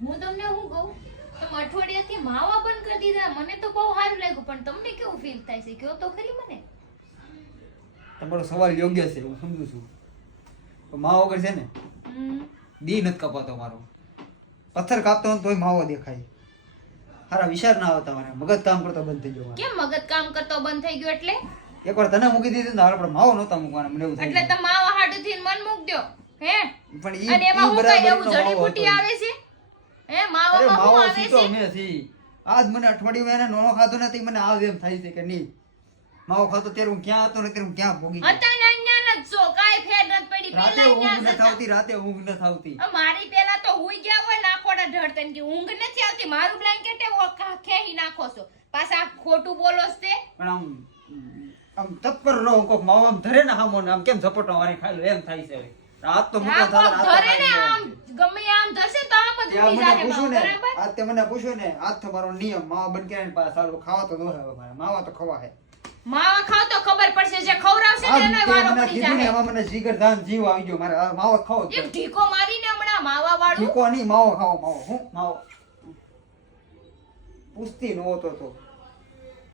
હું તમને શું કહું, તમે અઠવાડિયાથી માવા બંધ કરી દીધા, મને તો બહુ સારું લાગ્યું, પણ તમને કેવું ફીલ થાય છે કયો તો ખરી મને. તમારો સવાલ યોગ્ય છે, હું સમજુ છું. પણ માવો વગર છે ને દી નથી કપાતો મારો. પથ્થર કાપતો હોય તોય માવો દેખાય. હારા વિચાર ના આવતા મને, મગજ કામ કરતો બંધ થઈ ગયો. કેમ મગજ કામ કરતો બંધ થઈ ગયો એટલે? એકવાર તને મૂકી દીધી ને આપણે માવો નહોતા મૂકવાના, મને એવું થાય. એટલે તમે માવા હાડું થી મન મૂક દો હે? પણ અને એમાં હું કઈ એવું જડીબુટી આવે છે હે? માવામાં શું આવે છે? મેથી આજ મને અઠવાડિયું એને નોનો ખાધો નથી, મને આવ એમ થાય છે કે નહીં માવો ખાતો ત્યારે હું ક્યાં હતો ને ત્યારે હું ક્યાં ભોગી ગયો. અત્યારે અન્યાન જ છો, કાઈ ફેર નથી પડી. રાતે પેલા ઊંઘ અન્યાન નથી હતા. આવતી, રાતે ઊંઘ નથી આવતી. મારી પેલા તો હુઈ ગયા હોય નાખોડા ઢળતન કે ઊંઘ નથી આવતી, મારું બ્લેન્કેટ ખેહી નાખો છો, પાછા ખોટું બોલો છો તે. પણ આમ તત્પર રહો, કોક માવો આમ ધરે ને હામો ને આમ કેમ ઝપટો વાળી ખાઈ લો એમ થાય છે. રાત તો મોટો આ થાય, કોક રાત તો ધરે ને ખાઈ આમ ગમે આમ ધરશે તો આમ જ ત્યાં ઉડી મને જાહે પૂછ્યું માવો, ને, બરાબર? આજ તે મને પૂછ્યું ને, આજ તમારો નિયમ માવા બંધ કરીને પાછા સારું ખાવા તો ન હવે મારે માવા તો ખવા હે. માવા ખાવ તો ખબર પડશે, જે ખવરાવશે આજ ને એનો તે વારો મને પડી કીધું ને, જાહે. એમાં મને જીગર દાન જીવ આવી ગયો, મારે આ માવો ખાવો જ એમ છે. ઢીકો મારીને હમણાં માવા વાળું ઠીકો નહીં, માવો ખાવો, માવો હું માવો પૂછતી નહોતો તો